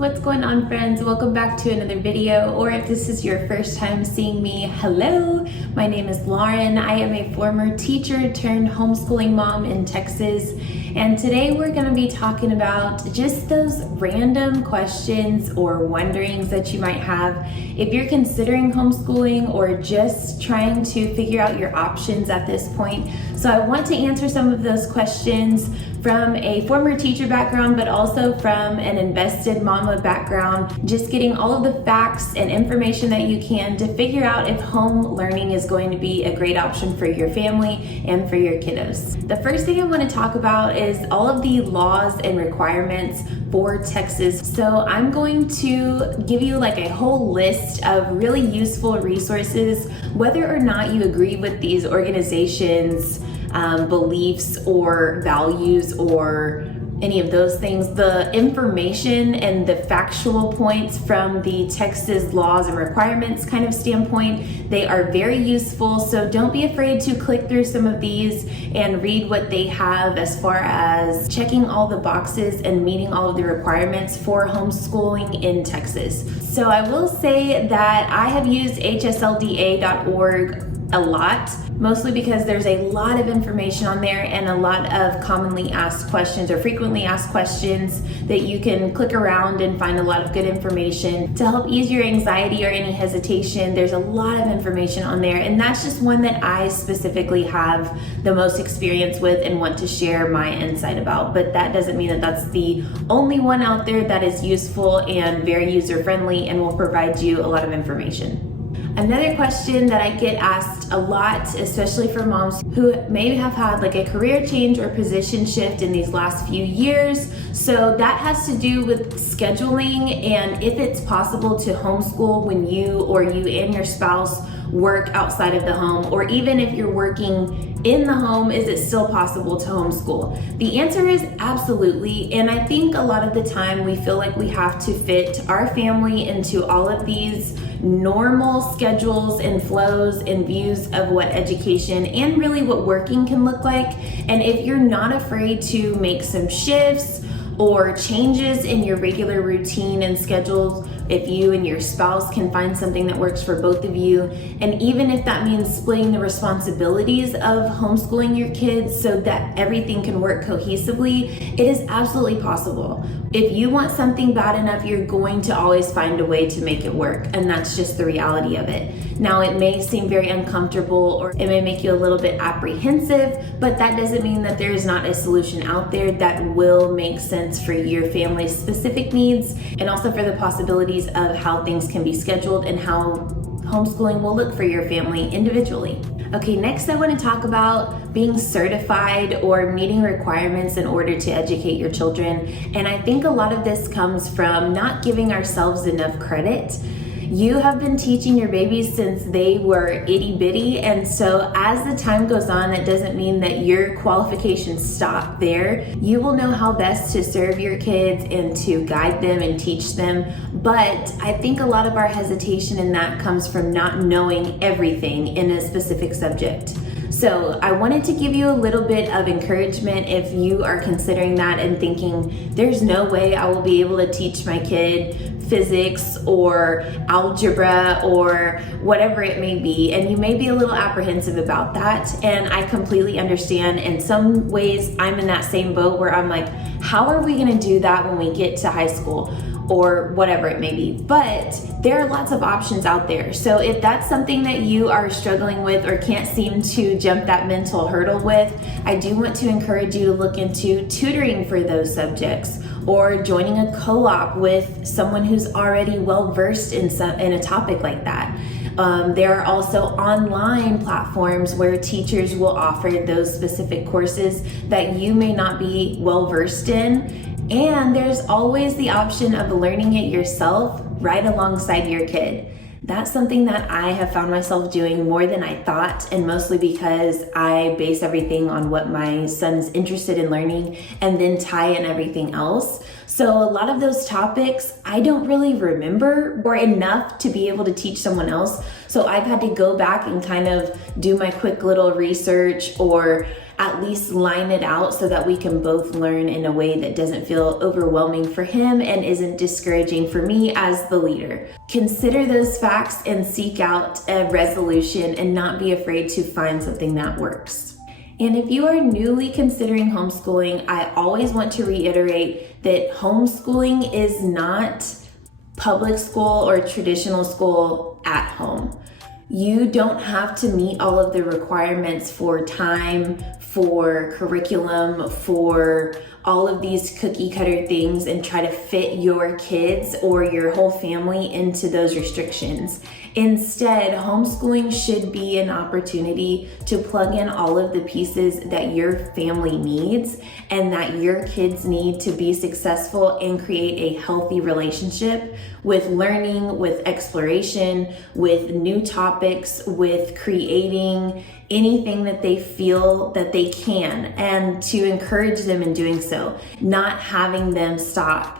What's going on, friends? Welcome back to another video, or if this is your first time seeing me, hello. My name is Lauren. I am a former teacher turned homeschooling mom in Texas, and today we're going to be talking about just those random questions or wonderings that you might have if you're considering homeschooling or just trying to figure out your options at this point. So I want to answer some of those questions from a former teacher background, but also from an invested mama background, just getting all of the facts and information that you can to figure out if home learning is going to be a great option for your family and for your kiddos. The first thing I want to talk about is all of the laws and requirements for Texas. So I'm going to give you like a whole list of really useful resources, whether or not you agree with these organizations' beliefs or values or any of those things. The information and the factual points from the Texas laws and requirements kind of standpoint, they are very useful. So don't be afraid to click through some of these and read what they have as far as checking all the boxes and meeting all of the requirements for homeschooling in Texas. So I will say that I have used hslda.org a lot, mostly because there's a lot of information on there and a lot of commonly asked questions or frequently asked questions that you can click around and find a lot of good information to help ease your anxiety or any hesitation. There's a lot of information on there, and that's just one that I specifically have the most experience with and want to share my insight about. But that doesn't mean that that's the only one out there that is useful and very user-friendly and will provide you a lot of information. Another question that I get asked a lot, especially for moms who may have had like a career change or position shift in these last few years. So that has to do with scheduling and if it's possible to homeschool when you and your spouse work outside of the home, or even if you're working in the home, is it still possible to homeschool? The answer is absolutely. And I think a lot of the time we feel like we have to fit our family into all of these normal schedules and flows and views of what education and really what working can look like. And if you're not afraid to make some shifts or changes in your regular routine and schedules, if you and your spouse can find something that works for both of you, and even if that means splitting the responsibilities of homeschooling your kids so that everything can work cohesively, it is absolutely possible. If you want something bad enough, you're going to always find a way to make it work, and that's just the reality of it. Now, it may seem very uncomfortable or it may make you a little bit apprehensive, but that doesn't mean that there is not a solution out there that will make sense for your family's specific needs and also for the possibilities of how things can be scheduled and how homeschooling will look for your family individually. Okay, next I want to talk about being certified or meeting requirements in order to educate your children. And I think a lot of this comes from not giving ourselves enough credit. You have been teaching your babies since they were itty bitty, and so as the time goes on, that doesn't mean that your qualifications stop there. You will know how best to serve your kids and to guide them and teach them, but I think a lot of our hesitation in that comes from not knowing everything in a specific subject. So I wanted to give you a little bit of encouragement if you are considering that and thinking, there's no way I will be able to teach my kid physics or algebra or whatever it may be, and you may be a little apprehensive about that, and I completely understand. In some ways I'm in that same boat where I'm like, how are we going to do that when we get to high school or whatever it may be? But there are lots of options out there. So if that's something that you are struggling with or can't seem to jump that mental hurdle with, I do want to encourage you to look into tutoring for those subjects or joining a co-op with someone who's already well versed in a topic like that. There are also online platforms where teachers will offer those specific courses that you may not be well versed in. And there's always the option of learning it yourself right alongside your kid. That's something that I have found myself doing more than I thought, and mostly because I base everything on what my son is interested in learning and then tie in everything else. So a lot of those topics I don't really remember or enough to be able to teach someone else. So I've had to go back and kind of do my quick little research or at least line it out so that we can both learn in a way that doesn't feel overwhelming for him and isn't discouraging for me as the leader. Consider those facts and seek out a resolution and not be afraid to find something that works. And if you are newly considering homeschooling, I always want to reiterate that homeschooling is not public school or traditional school at home. You don't have to meet all of the requirements for time, for curriculum, for all of these cookie cutter things and try to fit your kids or your whole family into those restrictions. Instead, homeschooling should be an opportunity to plug in all of the pieces that your family needs and that your kids need to be successful and create a healthy relationship with learning, with exploration, with new topics, with creating anything that they feel that they can, and to encourage them in doing so, not having them stop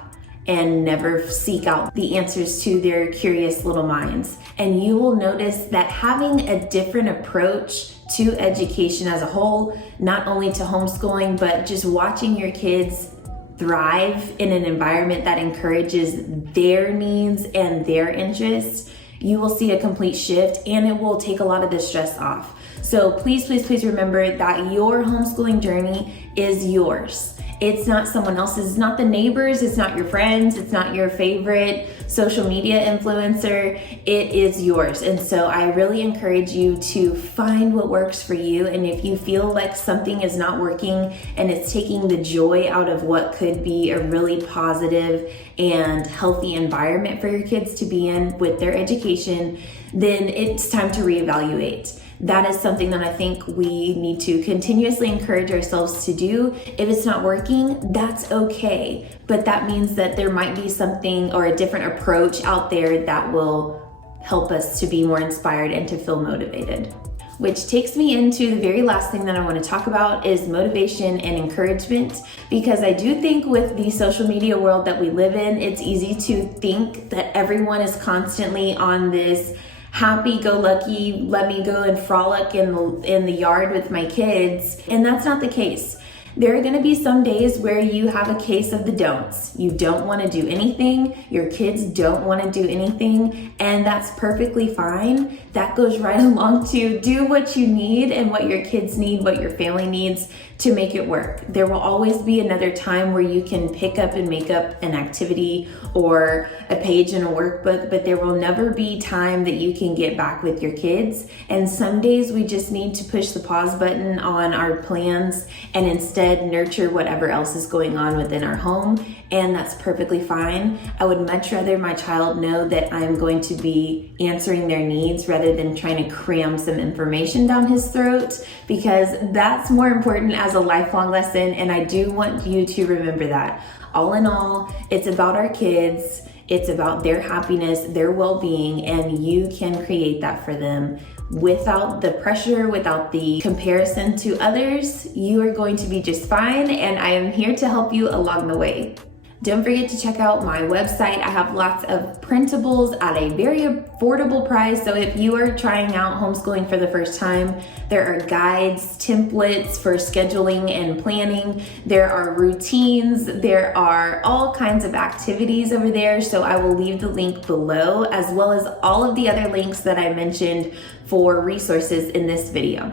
and never seek out the answers to their curious little minds. And you will notice that having a different approach to education as a whole, not only to homeschooling, but just watching your kids thrive in an environment that encourages their needs and their interests, you will see a complete shift and it will take a lot of the stress off. So please, please, please remember that your homeschooling journey is yours. It's not someone else's, it's not the neighbors, it's not your friends, it's not your favorite social media influencer, it is yours. And so I really encourage you to find what works for you. And if you feel like something is not working and it's taking the joy out of what could be a really positive and healthy environment for your kids to be in with their education, then it's time to reevaluate. That is something that I think we need to continuously encourage ourselves to do. If it's not working, that's okay. But that means that there might be something or a different approach out there that will help us to be more inspired and to feel motivated. Which takes me into the very last thing that I want to talk about is motivation and encouragement, because I do think with the social media world that we live in, it's easy to think that everyone is constantly on this happy-go-lucky, let me go and frolic in the yard with my kids, and that's not the case. There are going to be some days where you have a case of the don'ts. You don't want to do anything, your kids don't want to do anything, and that's perfectly fine. That goes right along to do what you need and what your kids need, what your family needs to make it work. There will always be another time where you can pick up and make up an activity or a page in a workbook, but there will never be time that you can get back with your kids. And some days we just need to push the pause button on our plans and instead nurture whatever else is going on within our home, and that's perfectly fine. I would much rather my child know that I'm going to be answering their needs rather than trying to cram some information down his throat, because that's more important as a lifelong lesson, and I do want you to remember that. All in all, it's about our kids, it's about their happiness, their well-being, and you can create that for them without the pressure, without the comparison to others. You are going to be just fine, and I am here to help you along the way. Don't forget to check out my website. I have lots of printables at a very affordable price. So if you are trying out homeschooling for the first time, there are guides, templates for scheduling and planning. There are routines. There are all kinds of activities over there. So I will leave the link below, as well as all of the other links that I mentioned for resources in this video.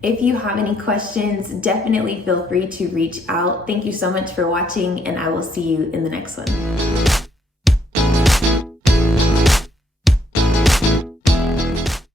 If you have any questions, definitely feel free to reach out. Thank you so much for watching, and I will see you in the next one.